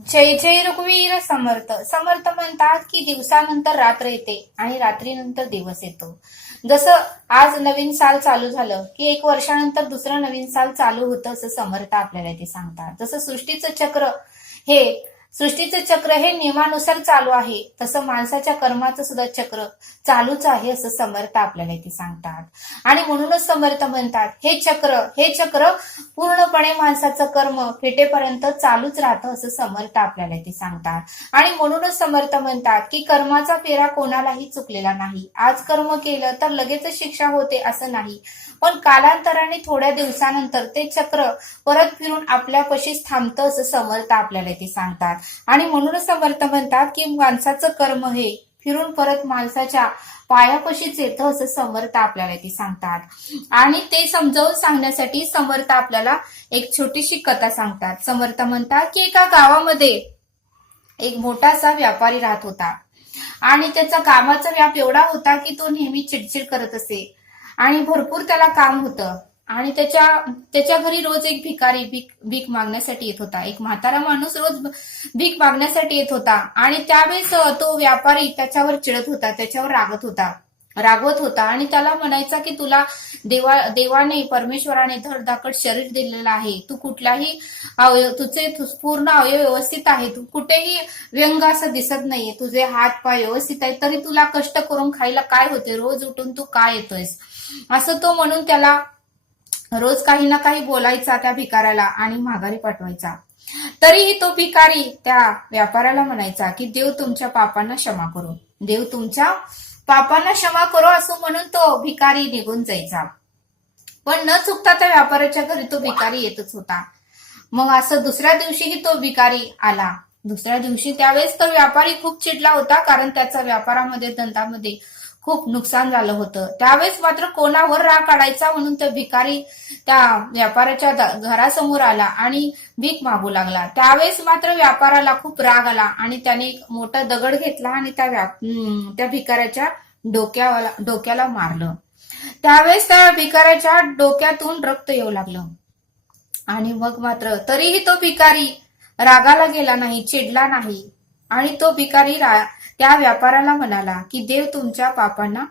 जय जय रघुवीर समर्थ. समर्थ म्हणतात की दिवसानंतर रात्र येते आणि रात्रीनंतर दिवस येतो. जसं आज नवीन साल चालू झालं की एक वर्षानंतर दुसरं नवीन साल चालू होतं असं समर्थ आपल्याला ते सांगतात. जसं हे सृष्टीचं चक्र हे नियमानुसार चालू आहे, तसं माणसाच्या कर्माचं सुद्धा चक्र चालूच आहे असं समर्थ आपल्याला ते सांगतात. आणि म्हणूनच समर्थ म्हणतात हे चक्र पूर्णपणे माणसाचं कर्म फेटेपर्यंत चालूच राहतं असं समर्थ आपल्याला ते सांगतात. आणि म्हणूनच समर्थ म्हणतात की कर्माचा फेरा कोणालाही चुकलेला नाही. आज कर्म केलं तर लगेचच शिक्षा होते असं नाही, पण कालांतराने थोड्या दिवसानंतर ते चक्र परत फिरून आपल्यापाशीच थांबतं असं समर्थ आपल्याला ते सांगतात. आणि म्हणूनच समर्थ म्हणतात की माणसाचं कर्म हे फिरून परत माणसाच्या पायापाशीच येतं असं समर्थ आपल्याला ते सांगतात. आणि ते समजावून सांगण्यासाठी समर्थ आपल्याला एक छोटीशी कथा सांगतात. समर्थ म्हणतात की एका गावामध्ये एक मोठासा व्यापारी राहत होता आणि त्याचा कामाचा व्याप एवढा होता की तो नेहमी चिडचिड करत असे आणि भरपूर त्याला काम होतं. आणि त्याच्या घरी रोज एक भिकारी भीक मागण्यासाठी येत होता. एक म्हातारा माणूस रोज भीक मागण्यासाठी येत होता आणि त्यावेळेस तो व्यापारी त्याच्यावर चिडत होता, त्याच्यावर रागवत होता आणि त्याला म्हणायचा की तुला देवाने परमेश्वराने धडधाकट शरीर दिलेलं आहे, तू कुठलाही तुझे पूर्ण अवयव व्यवस्थित आहे, तू कुठेही व्यंग असं दिसत नाहीये, तुझे हात पाय व्यवस्थित आहेत, तरी तुला कष्ट करून खायला काय होते, रोज उठून तू काय येतोयस असं तो म्हणून त्याला रोज काही ना काही बोलायचा त्या भिकाऱ्याला आणि माघारी पाठवायचा. तरीही तो भिकारी त्या व्यापाऱ्याला म्हणायचा की देव तुमच्या पापांना क्षमा करो, देव तुमच्या पापांना क्षमा करो असं म्हणून तो भिकारी निघून जायचा. पण न चुकता त्या व्यापाऱ्याच्या घरी तो भिकारी येतच होता. मग असं दुसऱ्या दिवशीही तो भिकारी आला. दुसऱ्या दिवशी त्यावेळेस तो व्यापारी खूप चिडला होता, कारण त्याचा व्यापारामध्ये धंद्यामध्ये खूप नुकसान झालं होतं. त्यावेळेस मात्र कोणावर राग काढायचा म्हणून तो भिकारी त्या व्यापाऱ्याच्या घरासमोर आला आणि भीक मागू लागला. त्यावेळेस मात्र व्यापाराला खूप राग आला आणि त्याने एक मोठा दगड घेतला आणि त्या भिकाऱ्याच्या डोक्याला मारलं. त्यावेळेस त्या भिकाऱ्याच्या डोक्यातून रक्त येऊ लागलं. आणि मग मात्र तरीही तो भिकारी रागाला गेला नाही, चिडला नाही आणि तो भिकारी त्या व्यापाऱ्याला म्हणाला की देव तुमच्या पापांना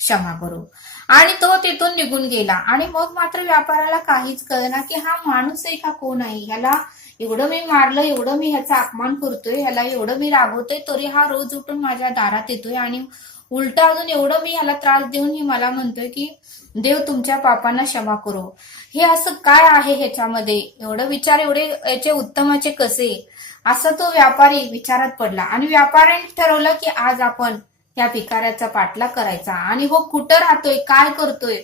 क्षमा करो, आणि तो तिथून निघून गेला. आणि मग मात्र व्यापाऱ्याला काहीच कळना की हा माणूस आहे का कोण आहे, ह्याला एवढं मी मारलं, एवढं मी ह्याचा अपमान करतोय, ह्याला एवढं मी रागवतोय, तरी हा रोज उठून माझ्या दारात येतोय आणि उलटा अजून एवढं मी ह्याला त्रास देऊन ही मला म्हणतोय की देव तुमच्या पापांना क्षमा करो. हे असं काय आहे ह्याच्यामध्ये, एवढं विचार एवढे याचे उत्तमाचे कसे, असं तो व्यापारी विचारात पडला. आणि व्यापाऱ्याने ठरवलं की आज आपण त्या भिकाऱ्याचा पाठलाग करायचा आणि हो कुठं राहतोय, काय करतोय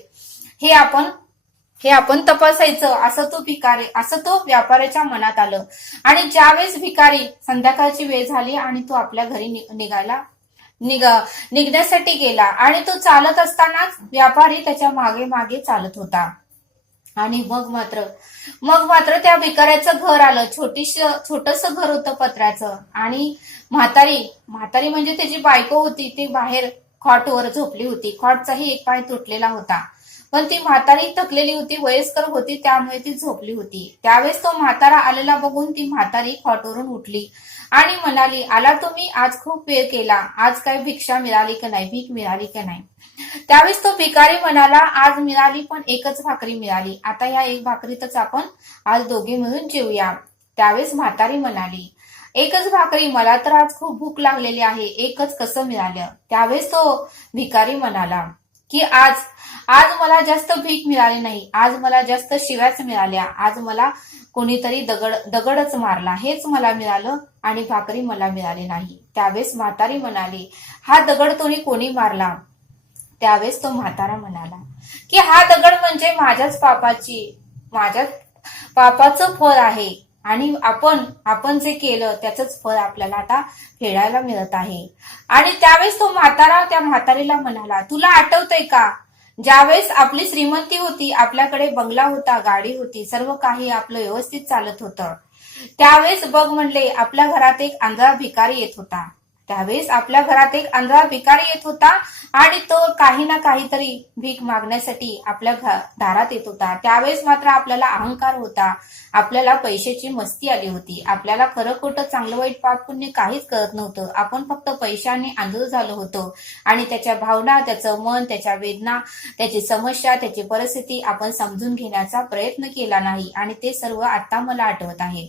हे आपण तपासायचं, असं तो व्यापाऱ्याच्या मनात आलं. आणि ज्यावेळेस भिकारी संध्याकाळची वेळ झाली आणि तो आपल्या घरी निघण्यासाठी गेला आणि तो चालत असतानाच व्यापारी त्याच्या मागे मागे चालत होता. आणि मग मात्र त्या भिकाऱ्याचं घर आलं. छोटस घर होतं पत्र्याचं. आणि म्हातारी म्हणजे त्याची बायको होती, ती बाहेर खॉटवर झोपली होती. खॉटचाही एक पाय तुटलेला होता, पण ती म्हातारी थकलेली होती, वयस्कर होती, त्यामुळे ती झोपली होती. त्यावेळेस तो म्हातारा आलेला बघून ती म्हातारी खॉटवरून उठली आणि म्हणाली, आला तुम्ही, आज खूप वेळ केला, आज काही भिक्षा मिळाली का नाही, भीक मिळाली का नाही. त्यावेळेस तो भिकारी म्हणाला, आज मिळाली, पण एकच भाकरी मिळाली, आता या एक भाकरीतच आपण आज दोघे मिळून जेवूया. त्यावेळेस म्हातारी म्हणाली, एकच भाकरी, मला तर आज खूप भूक लागलेली आहे, एकच कसं मिळालं. त्यावेळेस तो भिकारी म्हणाला की आज मला जास्त भीक मिळाली नाही, आज मला जास्त शिव्याच मिळाल्या, आज मला कोणीतरी दगडच मारला, हेच मला मिळालं आणि भाकरी मला मिळाली नाही. त्यावेळेस म्हातारी म्हणाली, हा दगड कोणी मारला. त्यावेळेस तो म्हातारा म्हणाला की हा दगड म्हणजे माझ्याच पापाचं फळ आहे आणि आपण जे केलं त्याचंच फळ आपल्याला आता फेडायला मिळत आहे. आणि त्यावेळेस तो म्हातारा त्या म्हातारीला म्हणाला, तुला आठवतंय का, ज्यावेळेस आपली श्रीमंती होती, आपल्याकडे बंगला होता, गाडी होती, सर्व काही आपलं व्यवस्थित चालत होतं, त्यावेळेस बघ म्हणले आपल्या घरात एक आंधळा भिकारी येत होता. त्यावेळेस आपल्या घरात एक आंधळा भिकारी येत होता आणि तो काही ना काहीतरी भीक मागण्यासाठी आपल्या दारात येत होता. त्यावेळेस मात्र आपल्याला अहंकार होता, आपल्याला पैशाची मस्ती आली होती, आपल्याला खरं खोटं चांगलं वाईट पाप पुण्य काहीच कळत नव्हतं. आपण फक्त पैशाने आंधळ झालो होतो आणि त्याच्या भावना, त्याचं मन, त्याच्या वेदना, त्याची समस्या, त्याची परिस्थिती आपण समजून घेण्याचा प्रयत्न केला नाही आणि ते सर्व आता मला आठवत आहे.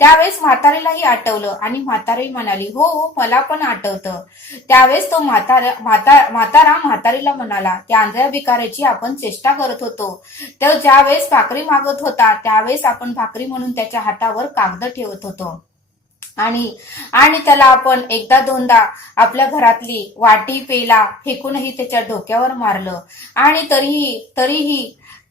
त्यावेळेस म्हातारीलाही आठवलं आणि म्हातारी म्हणाली, हो मला पण आठवतं. त्यावेळेस तो म्हातारा म्हातारीला म्हणाला, त्या आंधळ्या भिकाऱ्याची आपण चेष्टा करत होतो. तो ज्यावेळेस भाकरी मागत होता त्यावेळेस आपण भाकरी म्हणून त्याच्या हातावर कागद ठेवत होतो आणि आणि त्याला आपण एकदा दोनदा आपल्या घरातली वाटी पेला फेकूनही त्याच्या डोक्यावर मारलं आणि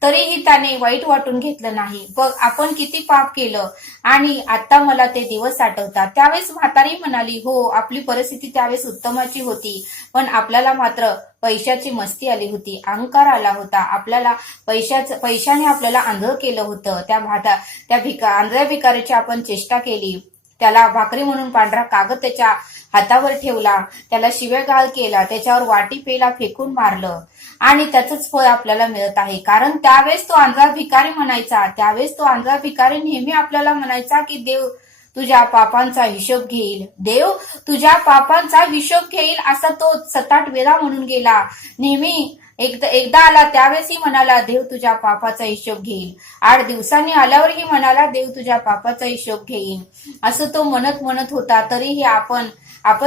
तरीही त्याने वाईट वाटून घेतलं नाही. बघ आपण किती पाप केलं आणि आता मला ते दिवस आठवतात. त्यावेळेस म्हातारी म्हणाली, हो आपली परिस्थिती त्यावेळेस उत्तमाची होती, पण आपल्याला मात्र पैशाची मस्ती आली होती, अहंकार आला होता, आपल्याला पैशाने आपल्याला आंधळ केलं होतं. आंधळ्या भिकारीची आपण चेष्टा केली, त्याला भाकरी म्हणून पांढरा कागद त्याच्या हातावर ठेवला, त्याला शिवेगाळ केला, त्याच्यावर वाटी पेला फेकून मारलं आणि त्याचंच फळ आपल्याला मिळत आहे. कारण त्यावेळेस तो आंधळा भिकारी नेहमी आपल्याला म्हणायचा की देव तुझ्या पापांचा हिशोब घेईल, देव तुझ्या पापांचा हिशोब घेईल, असा तो 7-8 वेळा म्हणून गेला. नेहमी एकदा आला त्यावेळेसही म्हणाला, देव तुझ्या पापाचा हिशोब घेईल. 8 दिवसांनी आल्यावरही म्हणाला, देव तुझ्या पापाचा हिशोब घेईल. असं तो म्हणत होता. तरीही आपण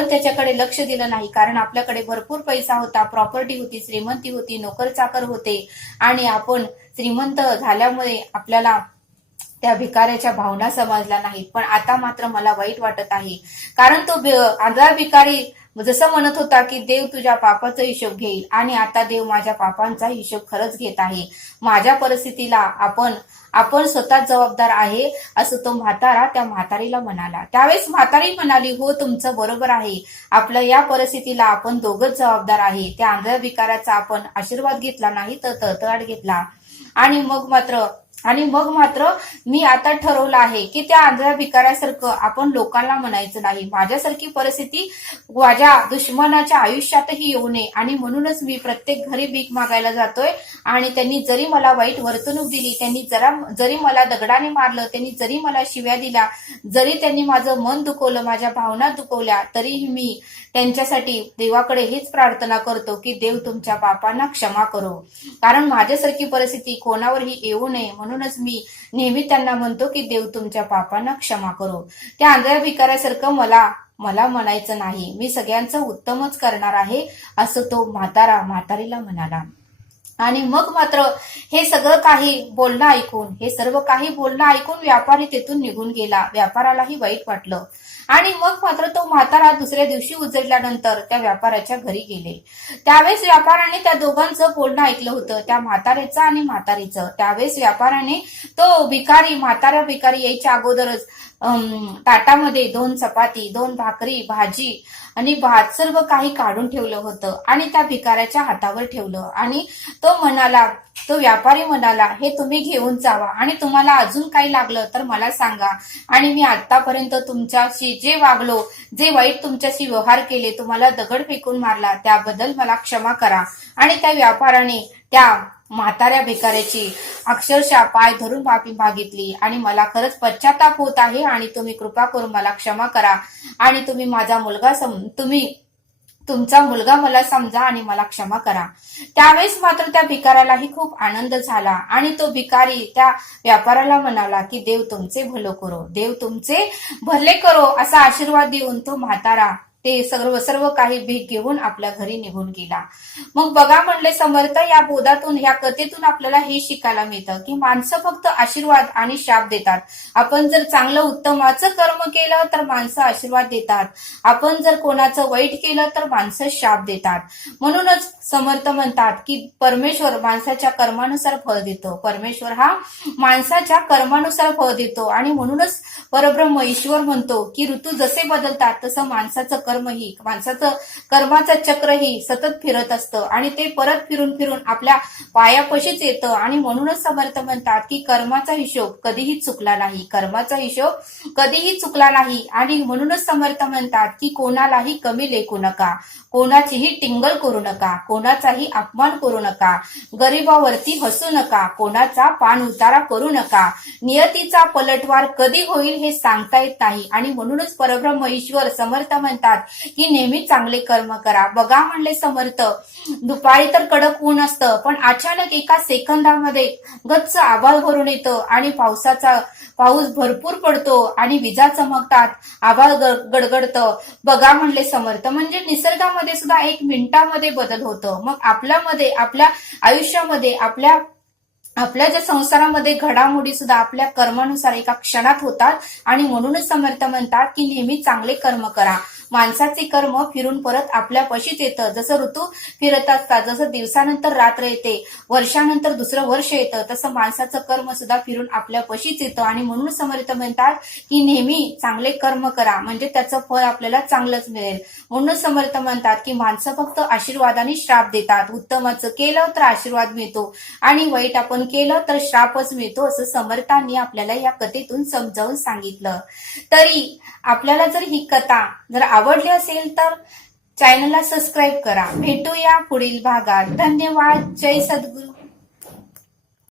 त्याच्याकडे लक्ष दिलं नाही, कारण आपल्याकडे भरपूर पैसा होता, प्रॉपर्टी होती, श्रीमंती होती, नोकर चाकर होते आणि आपण श्रीमंत झाल्यामुळे आपल्याला त्या भिकाऱ्याच्या भावना समजल्या नाहीत. पण आता मात्र मला वाईट वाटत आहे, कारण तो आंधळा भिकारी जसं म्हणत होता की देव तुझ्या पापाचा हिशोब घेईल आणि आता देव माझ्या पापांचा हिशोब खरंच घेत आहे. माझ्या परिस्थितीला आपण स्वतः जबाबदार आहे, असं तो म्हातारा त्या म्हातारीला म्हणाला. त्यावेळेस म्हातारी म्हणाली, हो तुमचं बरोबर आहे, आपल्या या परिस्थितीला आपण दोघंच जबाबदार आहे. त्या आंधळ्या भिकाऱ्याचा आपण आशीर्वाद घेतला नाही तर तळतळाट घेतला आणि मग मात्र मी आता ठरवलं आहे की त्या आंधळ्या भिकाऱ्यासारखं आपण लोकांना म्हणायचं नाही. माझ्यासारखी परिस्थिती माझ्या दुश्मनाच्या आयुष्यातही येऊ नये आणि म्हणूनच मी प्रत्येक घरी भीक मागायला जातोय आणि त्यांनी जरी मला वाईट वर्तणूक दिली, त्यांनी जरी मला दगडाने मारलं, त्यांनी जरी मला शिव्या दिल्या, जरी त्यांनी माझं मन दुखवलं, माझ्या भावना दुखवल्या, तरीही मी त्यांच्यासाठी देवाकडे हीच प्रार्थना करतो की देव तुमच्या पापांना क्षमा करो, कारण माझ्यासारखी परिस्थिती कोणावरही येऊ नये. म्हणूनच मी नेहमी त्यांना म्हणतो की देव तुमच्या पापांना क्षमा करो. त्या आंधळ्या भिकाऱ्यासारखं मला म्हणायचं नाही, मी सगळ्यांचं उत्तमच करणार आहे, असं तो म्हातारीला म्हणाला. आणि मग मात्र हे सर्व काही बोलणं ऐकून व्यापारी तेथून निघून गेला. व्यापारालाही वाईट वाटलं आणि मग मात्र तो म्हातारा दुसऱ्या दिवशी उजडल्यानंतर त्या व्यापाऱ्याच्या घरी गेले. त्यावेळेस व्यापाराने त्या दोघांचं बोलणं ऐकलं होतं, त्या म्हाताऱ्याचं आणि म्हातारीचं. त्यावेळेस व्यापाराने तो म्हातारा भिकारी यायच्या अगोदरच ताटामध्ये 2 चपाती, 2 भाकरी, भाजी आणि भात सर्व काही काढून ठेवलं होतं आणि त्या भिकाऱ्याच्या हातावर ठेवलं आणि तो व्यापारी म्हणाला, हे तुम्ही घेऊन जावा आणि तुम्हाला अजून काही लागलं तर मला सांगा आणि मी आतापर्यंत तुमच्याशी जे वागलो, जे वाईट तुमच्याशी व्यवहार केले, तुम्हाला दगड फेकून मारला, त्याबद्दल मला क्षमा करा. आणि त्या व्यापाराने त्या म्हाताऱ्या भिकाऱ्याची अक्षरशः पाय धरून माफी मागितली आणि मला खरंच पश्चाताप होत आहे आणि तुम्ही कृपा करून मला क्षमा करा आणि तुमचा मुलगा मला समजा आणि मला क्षमा करा. त्यावेळेस मात्र त्या भिकाऱ्यालाही खूप आनंद झाला आणि तो भिकारी त्या व्यापाऱ्याला म्हणाला की देव तुमचे भले करो असा आशीर्वाद देऊन तो म्हातारा ते सर्व काही भीक घेऊन आपल्या घरी निघून गेला. मग बघा म्हणले समर्थ, या बोधातून, या कथेतून आपल्याला हे शिकायला मिळतं की माणसं फक्त आशीर्वाद आणि शाप देतात. आपण जर चांगलं उत्तमाचं कर्म केलं तर माणसं आशीर्वाद देतात, आपण जर कोणाचं वाईट केलं तर माणसं शाप देतात. म्हणूनच समर्थ म्हणतात की परमेश्वर माणसाच्या कर्मानुसार फळ देतो. परमेश्वर हा माणसाच्या कर्मानुसार फळ देतो आणि म्हणूनच परब्रह्म ईश्वर म्हणतो की ऋतू जसे बदलतात तसं माणसाचं कर्मही, माणसाचं कर्माचं चक्रही सतत फिरत असतं आणि ते परत फिरून फिरून आपल्या पायापाशीच येतं. आणि म्हणूनच समर्थ म्हणतात की कर्माचा हिशोब कधीही चुकला नाही, कर्माचा हिशोब कधीही चुकला नाही. आणि म्हणूनच समर्थ म्हणतात की कोणालाही कमी लेखू नका, कोणाचीही टिंगल करू नका, कोणाचाही अपमान करू नका, गरिबावरती हसू नका, कोणाचा पान उतारा करू नका. नियतीचा पलटवार कधी होईल हे सांगता येत नाही. आणि म्हणूनच परब्रह्म ईश्वर समर्थ म्हणतात की नेहमी चांगले कर्म करा. बघा म्हणले समर्थ, दुपारी तर कडक ऊन असतं, पण अचानक एका सेकंदामध्ये गच्च आभाळ भरून येतं आणि पाऊस भरपूर पडतो आणि विजा चमकतात, आभाळ गडगडतं. बघा म्हणले समर्थ, म्हणजे निसर्गामध्ये सुद्धा एक मिनिटामध्ये बदल होतो. मग आपल्यामध्ये, आपल्या आयुष्यामध्ये, आपल्या ज्या संसारामध्ये घडामोडी सुद्धा आपल्या कर्मानुसार एका क्षणात होतात. आणि म्हणूनच समर्थ म्हणतात की नेहमी चांगले कर्म करा. माणसाचे कर्म फिरून परत आपल्या पशीच येतं. जसं ऋतू फिरत असतात, जसं दिवसानंतर रात्र येते, वर्षानंतर दुसरं वर्ष येतं, तसं माणसाचं कर्म सुद्धा फिरून आपल्या पशीच येतं. आणि म्हणून समर्थ म्हणतात की नेहमी चांगले कर्म करा, म्हणजे त्याचं फळ आपल्याला चांगलंच मिळेल. म्हणून समर्थ म्हणतात की माणसं फक्त आशीर्वादाने श्राप देतात. उत्तमाचं केलं तर आशीर्वाद मिळतो आणि वाईट आपण केलं तर श्रापच मिळतो, असं समर्थांनी आपल्याला या कथेतून समजावून सांगितलं. तरी आपल्याला जर ही कथा जर आवडली असेल तर चॅनलला सबस्क्राईब करा. भेटूया पुढील भागात. धन्यवाद. जय सद्गुरू.